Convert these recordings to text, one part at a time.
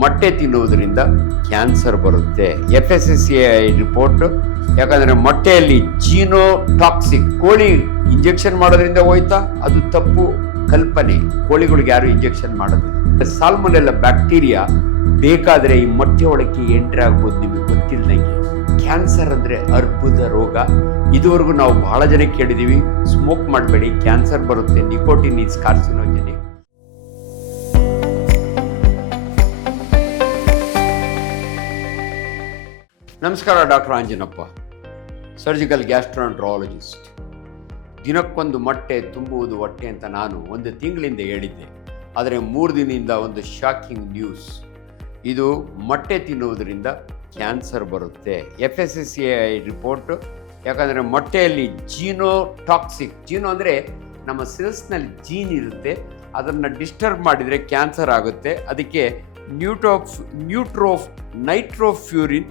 ಮೊಟ್ಟೆ ತಿನ್ನುವುದರಿಂದ ಕ್ಯಾನ್ಸರ್ ಬರುತ್ತೆ. FSSAI report. ಯಾಕಂದರೆ ಮೊಟ್ಟೆಯಲ್ಲಿ ಜೀನೋಟಾಕ್ಸಿಕ್, ಕೋಳಿ ಇಂಜೆಕ್ಷನ್ ಮಾಡೋದ್ರಿಂದ ಹೋಯ್ತಾ, ಅದು ತಪ್ಪು ಕಲ್ಪನೆ. ಕೋಳಿಗಳಿಗೆ ಯಾರು ಇಂಜೆಕ್ಷನ್ ಮಾಡೋದಿಲ್ಲ. ಸಾಲ್ಮೊನೆಲ್ಲಾ ಬ್ಯಾಕ್ಟೀರಿಯಾ ಬೇಕಾದರೆ ಈ ಮೊಟ್ಟೆ ಒಳಕ್ಕೆ ಎಂಟ್ರಿ ಆಗ್ಬೋದು. ನಿಮಗೆ ಗೊತ್ತಿಲ್ಲದಂಗೆ ಕ್ಯಾನ್ಸರ್ ಅಂದರೆ ಅರ್ಬುದ ರೋಗ. ಇದುವರೆಗೂ ನಾವು ಬಹಳ ಜನ ಕೇಳಿದ್ದೀವಿ, ಸ್ಮೋಕ್ ಮಾಡಬೇಡಿ, ಕ್ಯಾನ್ಸರ್ ಬರುತ್ತೆ, ನಿಕೋಟಿನ್ ಈಸ್ ಕಾರ್ಸಿನೋಜೆನಿಕ್. ನಮಸ್ಕಾರ, ಡಾಕ್ಟರ್ ಆಂಜನಪ್ಪ, ಸರ್ಜಿಕಲ್ ಗ್ಯಾಸ್ಟ್ರೋಎಂಟ್ರಾಲಜಿಸ್ಟ್. ದಿನಕ್ಕೊಂದು ಮೊಟ್ಟೆ ತುಂಬುವುದು ಹೊಟ್ಟೆ ಅಂತ ನಾನು ಒಂದು ತಿಂಗಳಿಂದ ಹೇಳಿದ್ದೆ. ಆದರೆ 3 ದಿನದಿಂದ ಒಂದು ಶಾಕಿಂಗ್ ನ್ಯೂಸ್. ಇದು ಮೊಟ್ಟೆ ತಿನ್ನುವುದರಿಂದ ಕ್ಯಾನ್ಸರ್ ಬರುತ್ತೆ. FSSAI report. ಯಾಕಂದರೆ ಮೊಟ್ಟೆಯಲ್ಲಿ ಜೀನೋಟಾಕ್ಸಿಕ್, ಜೀನೋ ಅಂದರೆ ನಮ್ಮ ಸೆಲ್ಸ್ನಲ್ಲಿ ಜೀನ್ ಇರುತ್ತೆ, ಅದನ್ನು ಡಿಸ್ಟರ್ಬ್ ಮಾಡಿದರೆ ಕ್ಯಾನ್ಸರ್ ಆಗುತ್ತೆ. ಅದಕ್ಕೆ ನೈಟ್ರೋಫ್ಯೂರಿನ್,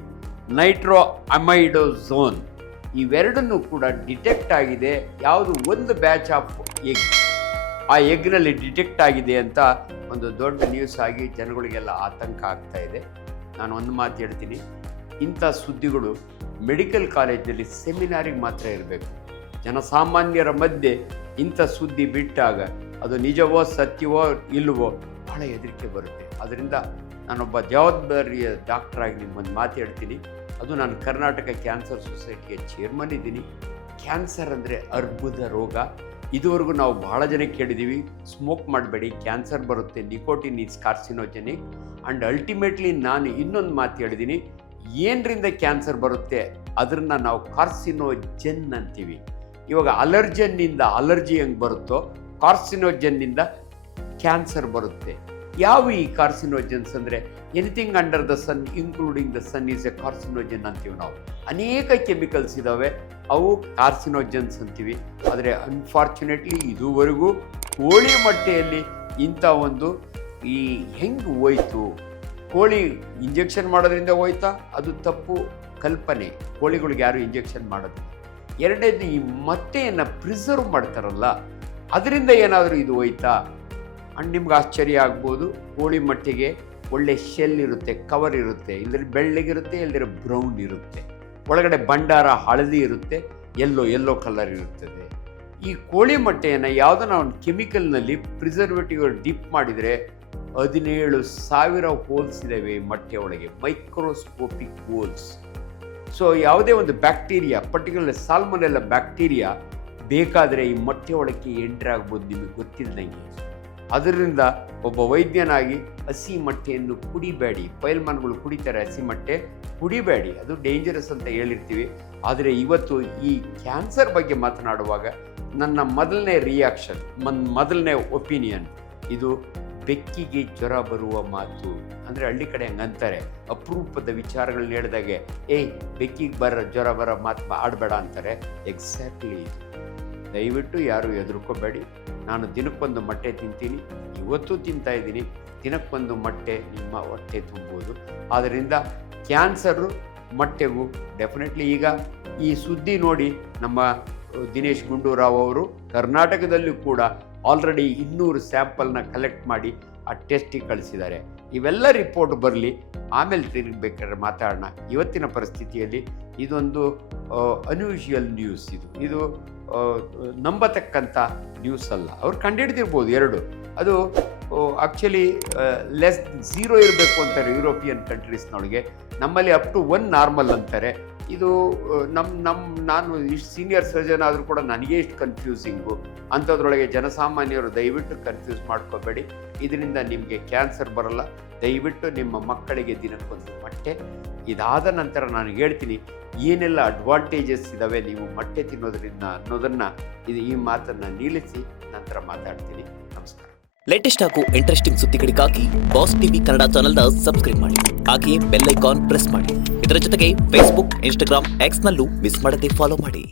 ನೈಟ್ರೋಅಮೈಡೋಝೋನ್ ಇವೆರಡನ್ನೂ ಕೂಡ ಡಿಟೆಕ್ಟ್ ಆಗಿದೆ. ಯಾವುದು ಒಂದು ಬ್ಯಾಚ್ ಆಫ್ ಎಗ್, ಆ ಎಗ್ನಲ್ಲಿ ಡಿಟೆಕ್ಟ್ ಆಗಿದೆ ಅಂತ ಒಂದು ದೊಡ್ಡ ನ್ಯೂಸ್ ಆಗಿ ಜನಗಳಿಗೆಲ್ಲ ಆತಂಕ ಆಗ್ತಾ ಇದೆ. ನಾನು ಒಂದು ಮಾತು ಹೇಳ್ತೀನಿ, ಇಂಥ ಸುದ್ದಿಗಳು ಮೆಡಿಕಲ್ ಕಾಲೇಜಲ್ಲಿ ಸೆಮಿನಾರಿಗೆ ಮಾತ್ರ ಇರಬೇಕು. ಜನಸಾಮಾನ್ಯರ ಮಧ್ಯೆ ಇಂಥ ಸುದ್ದಿ ಬಿಟ್ಟಾಗ ಅದು ನಿಜವೋ ಸತ್ಯವೋ ಇಲ್ಲವೋ ಬಹಳ ಹೆದರಿಕೆ ಬರುತ್ತೆ. ಅದರಿಂದ ನಾನೊಬ್ಬ ಜವಾಬ್ದಾರಿಯ ಡಾಕ್ಟರಾಗಿ ನಿಮ್ಮೊಂದು ಮಾತು ಹೇಳ್ತೀನಿ. ಅದು ನಾನು ಕರ್ನಾಟಕ ಕ್ಯಾನ್ಸರ್ ಸೊಸೈಟಿಯ ಚೇರ್ಮನ್ ಇದ್ದೀನಿ. ಕ್ಯಾನ್ಸರ್ ಅಂದರೆ ಅರ್ಬುದ ರೋಗ. ಇದುವರೆಗೂ ನಾವು ಬಹಳ ಜನ ಕೇಳಿದ್ದೀವಿ, ಸ್ಮೋಕ್ ಮಾಡಬೇಡಿ, ಕ್ಯಾನ್ಸರ್ ಬರುತ್ತೆ, nicotine is carcinogenic. And ultimately ನಾನು ಇನ್ನೊಂದು ಮಾತು ಹೇಳಿದ್ದೀನಿ, ಏನರಿಂದ ಕ್ಯಾನ್ಸರ್ ಬರುತ್ತೆ ಅದನ್ನು ನಾವು ಕಾರ್ಸಿನೋಜೆನ್ ಅಂತೀವಿ. ಇವಾಗ ಅಲರ್ಜನ್ನಿಂದ ಅಲರ್ಜಿ ಹೆಂಗೆ ಬರುತ್ತೋ, ಕಾರ್ಸಿನೋಜನ್ನಿಂದ ಕ್ಯಾನ್ಸರ್ ಬರುತ್ತೆ. ಯಾವ ಈ ಕಾರ್ಸಿನೋಜನ್ಸ್ ಅಂದರೆ anything under the sun including the sun is a carcinogen ಅಂತೀವಿ ನಾವು. ಅನೇಕ ಕೆಮಿಕಲ್ಸ್ ಇದ್ದಾವೆ, ಅವು ಕಾರ್ಸಿನೋಜನ್ಸ್ ಅಂತೀವಿ. ಆದರೆ ಅನ್ಫಾರ್ಚುನೇಟ್ಲಿ ಇದುವರೆಗೂ ಕೋಳಿ ಮೊಟ್ಟೆಯಲ್ಲಿ ಇಂಥ ಒಂದು ಈ ಹೆಂಗೆ ಹೋಯ್ತು, ಕೋಳಿ ಇಂಜೆಕ್ಷನ್ ಮಾಡೋದ್ರಿಂದ ಹೋಯ್ತಾ, ಅದು ತಪ್ಪು ಕಲ್ಪನೆ. ಕೋಳಿಗಳಿಗೆ ಯಾರು ಇಂಜೆಕ್ಷನ್ ಮಾಡೋದಿಲ್ಲ. ಎರಡನೇದು, ಈ ಮೊಟ್ಟೆಯನ್ನು ಪ್ರಿಸರ್ವ್ ಮಾಡ್ತಾರಲ್ಲ, ಅದರಿಂದ ಏನಾದರೂ ಇದು ಹೋಯ್ತಾ. ಅಂಡ್ ನಿಮ್ಗೆ ಆಶ್ಚರ್ಯ ಆಗ್ಬೋದು, ಕೋಳಿ ಮೊಟ್ಟೆಗೆ ಒಳ್ಳೆ ಶೆಲ್ ಇರುತ್ತೆ, ಕವರ್ ಇರುತ್ತೆ, ಇಲ್ಲದ್ರೆ ಬೆಳ್ಳಗಿರುತ್ತೆ, ಇಲ್ಲದ್ರೆ ಬ್ರೌನ್ ಇರುತ್ತೆ, ಒಳಗಡೆ ಭಂಡಾರ ಹಳದಿ ಇರುತ್ತೆ, ಯೆಲ್ಲೋ ಕಲರ್ ಇರುತ್ತದೆ. ಈ ಕೋಳಿ ಮೊಟ್ಟೆಯನ್ನು ಯಾವುದನ್ನ ಒಂದು ಕೆಮಿಕಲ್ನಲ್ಲಿ ಪ್ರಿಸರ್ವೇಟಿವ್ ಡಿಪ್ ಮಾಡಿದರೆ 17,000 ಹೋಲ್ಸ್ ಇದ್ದಾವೆ ಈ ಮೊಟ್ಟೆ ಒಳಗೆ, ಮೈಕ್ರೋಸ್ಕೋಪಿಕ್ ಹೋಲ್ಸ್. ಸೊ ಯಾವುದೇ ಒಂದು ಬ್ಯಾಕ್ಟೀರಿಯಾ, ಪರ್ಟಿಕ್ಯುಲರ್ ಸಾಲ್ಮೊನೆಲ್ಲಾ ಬ್ಯಾಕ್ಟೀರಿಯಾ ಬೇಕಾದರೆ ಈ ಮೊಟ್ಟೆ ಒಳಕ್ಕೆ ಎಂಟ್ರಿ ಆಗ್ಬೋದು, ನಿಮಗೆ ಗೊತ್ತಿಲ್ಲದಂಗೆ. ಅದರಿಂದ ಒಬ್ಬ ವೈದ್ಯನಾಗಿ ಹಸಿ ಮೊಟ್ಟೆಯನ್ನು ಕುಡಿಬೇಡಿ. ಪೈಲ್ಮಾನ್ಗಳು ಕುಡಿತಾರೆ, ಹಸಿ ಮೊಟ್ಟೆ ಕುಡಿಬೇಡಿ, ಅದು ಡೇಂಜರಸ್ ಅಂತ ಹೇಳಿರ್ತೀವಿ. ಆದರೆ ಇವತ್ತು ಈ ಕ್ಯಾನ್ಸರ್ ಬಗ್ಗೆ ಮಾತನಾಡುವಾಗ ನನ್ನ ಮೊದಲನೇ ರಿಯಾಕ್ಷನ್, ಮೊದಲನೇ ಒಪಿನಿಯನ್, ಇದು ಬೆಕ್ಕಿಗೆ ಜ್ವರ ಬರುವ ಮಾತು. ಅಂದರೆ ಹಳ್ಳಿ ಕಡೆ ಹಂಗಂತಾರೆ, ಅಪರೂಪದ ವಿಚಾರಗಳನ್ನ ಹೇಳಿದಾಗೆ, ಬೆಕ್ಕಿಗೆ ಜ್ವರ ಬರೋ ಮಾತು ಆಡಬೇಡ ಅಂತಾರೆ. ಎಕ್ಸಾಕ್ಟ್ಲಿ. ದಯವಿಟ್ಟು ಯಾರು ಹೆದರ್ಕೋಬೇಡಿ. ನಾನು ದಿನಕ್ಕೊಂದು ಮೊಟ್ಟೆ ತಿಂತೀನಿ, ಇವತ್ತು ತಿಂತಾ ಇದ್ದೀನಿ. ದಿನಕ್ಕೊಂದು ಮೊಟ್ಟೆ ನಿಮ್ಮ ಹೊಟ್ಟೆ ತುಂಬುವುದು. ಆದ್ದರಿಂದ ಕ್ಯಾನ್ಸರು ಮೊಟ್ಟೆಗೂ ಡೆಫಿನೆಟ್ಲಿ. ಈಗ ಈ ಸುದ್ದಿ ನೋಡಿ ನಮ್ಮ ದಿನೇಶ್ ಗುಂಡೂರಾವ್ ಅವರು ಕರ್ನಾಟಕದಲ್ಲೂ ಕೂಡ ಆಲ್ರೆಡಿ 200 ಸ್ಯಾಂಪಲ್ನ ಕಲೆಕ್ಟ್ ಮಾಡಿ ಆ ಟೆಸ್ಟಿಗೆ ಕಳಿಸಿದ್ದಾರೆ. ಇವೆಲ್ಲ ರಿಪೋರ್ಟ್ ಬರಲಿ, ಆಮೇಲೆ ತಿರುಗಬೇಕಾದ್ರೆ ಮಾತಾಡೋಣ. ಇವತ್ತಿನ ಪರಿಸ್ಥಿತಿಯಲ್ಲಿ ಇದೊಂದು ಅನ್ಯೂಶುವಲ್ ನ್ಯೂಸ್. ಇದು ನಂಬತಕ್ಕಂಥ ನ್ಯೂಸ್ ಅಲ್ಲ. ಅವ್ರು ಕಂಡುಹಿಡ್ದಿರ್ಬೋದು ಎರಡು. ಅದು ಆ್ಯಕ್ಚುಲಿ ಝೀರೋ ಇರಬೇಕು ಅಂತಾರೆ ಯುರೋಪಿಯನ್ ಕಂಟ್ರೀಸ್ನೊಳಗೆ. ನಮ್ಮಲ್ಲಿ ಅಪ್ ಟು 1 ನಾರ್ಮಲ್ ಅಂತಾರೆ. ಇದು ನಾನು ಇಷ್ಟು ಸೀನಿಯರ್ ಸರ್ಜನ್ ಆದರೂ ಕೂಡ ನನಗೆ ಇಷ್ಟು ಕನ್ಫ್ಯೂಸಿಂಗು. ಅಂಥದ್ರೊಳಗೆ ಜನಸಾಮಾನ್ಯರು ದಯವಿಟ್ಟು ಕನ್ಫ್ಯೂಸ್ ಮಾಡ್ಕೋಬೇಡಿ. ಇದರಿಂದ ನಿಮಗೆ ಕ್ಯಾನ್ಸರ್ ಬರಲ್ಲ. ದಯವಿಟ್ಟು ನಿಮ್ಮ ಮಕ್ಕಳಿಗೆ ದಿನಕ್ಕೊಂದು ಮೊಟ್ಟೆ. ಇದಾದ ನಂತರ ನಾನು ಹೇಳ್ತೀನಿ ಏನೆಲ್ಲ ಅಡ್ವಾಂಟೇಜಸ್ ಇದ್ದಾವೆ ನೀವು ಮೊಟ್ಟೆ ತಿನ್ನೋದ್ರಿಂದ ಅನ್ನೋದನ್ನು, ಈ ಮಾತನ್ನು ನಿಲ್ಲಿಸಿ ನಂತರ ಮಾತಾಡ್ತೀನಿ. ನಮಸ್ಕಾರ. ಲೇಟೆಸ್ಟ್ ಹಾಗೂ ಇಂಟ್ರೆಸ್ಟಿಂಗ್ ಸುದ್ದಿಗಳಿಗಾಗಿ ಬಾಸ್ ಟಿವಿ ಕನ್ನಡ ಚಾನೆಲ್ನ ಸಬ್ಸ್ಕ್ರೈಬ್ ಮಾಡಿ. ಹಾಗೆಯೇ ಬೆಲ್ ಐಕಾನ್ ಪ್ರೆಸ್ ಮಾಡಿ. ಇದರ ಜೊತೆಗೆ ಫೇಸ್ಬುಕ್, ಇನ್ಸ್ಟಾಗ್ರಾಮ್, ಎಕ್ಸ್ನಲ್ಲೂ ಮಿಸ್ ಮಾಡದೆ ಫಾಲೋ ಮಾಡಿ.